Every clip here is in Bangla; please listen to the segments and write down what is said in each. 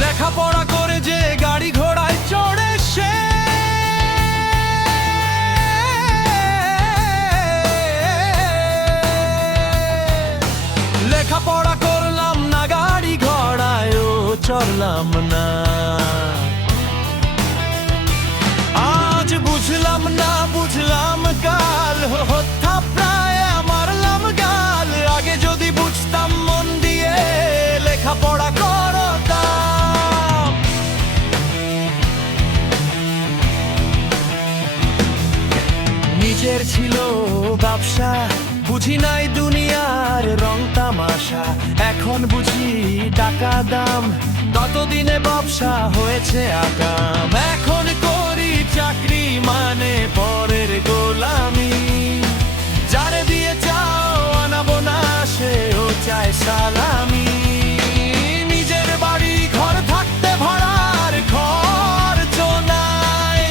লেখাপড়া করে যে গাড়ি ঘোড়ায় চড়ে সে লেখাপড়া করলাম না, গাড়ি ঘোড়ায়ও চড়লাম না। আজ বুঝলাম না, বুঝলাম কাল, হত্যা প্রায় মারলাম গাল। আগে যদি বুঝতাম মন দিয়ে লেখাপড়া করতাম। নিজের ছিল ব্যবসা, বুঝি নাই দুনিয়ার রং তামাশা। এখন বুঝি টাকা দাম, ততদিনে ব্যবসা হয়েছে আকাম। এখন করি চাকরি মানে পরের গোলামি। যারে দিয়ে চাও আনাবো না, সেও চায় সালামি। নিজের বাড়ি ঘর থাকতে ভাড়ার খরচ নাই,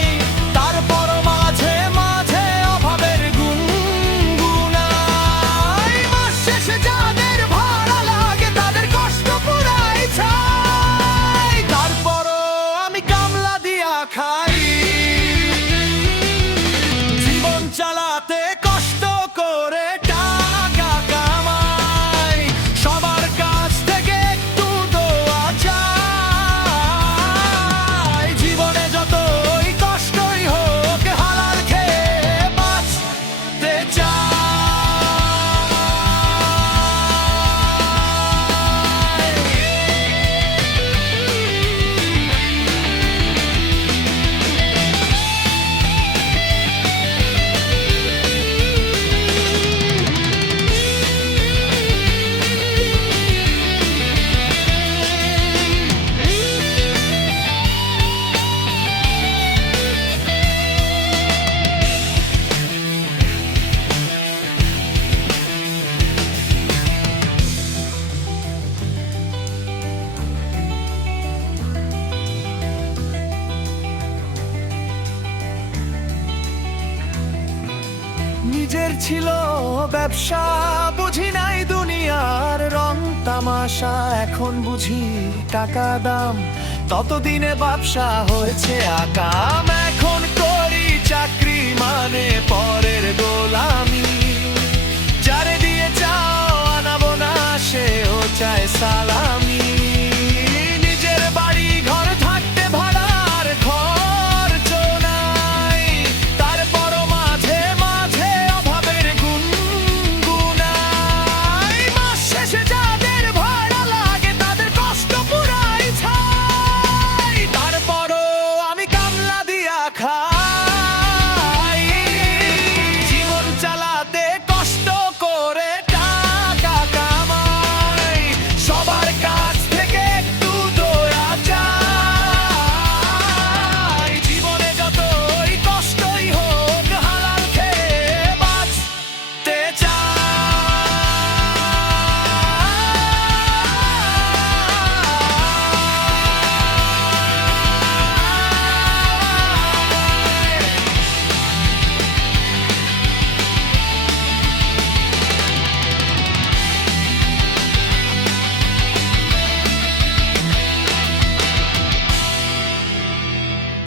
তারপর মাঝে মাঝে অভাবের গুনগুনাই। মাস শেষে যাদের ভাড়া লাগে তাদের কষ্ট পুরাই ছাই, তারপরও আমি কামলা দিয়া খাই। জীবন চালাতে কষ্ট করে টাকা কামাই, সবার কাছ থেকে একটু দোয়া চাই। জীবনে যতই কষ্টই হোক হালাল খেয়ে বাঁচতে চাই। নিজের ছিল ব্যবসা, বুঝি নাই দুনিয়ার রং তামাশা। এখন বুঝি টাকা দাম, ততদিনে ব্যবসা হয়েছে আকাম।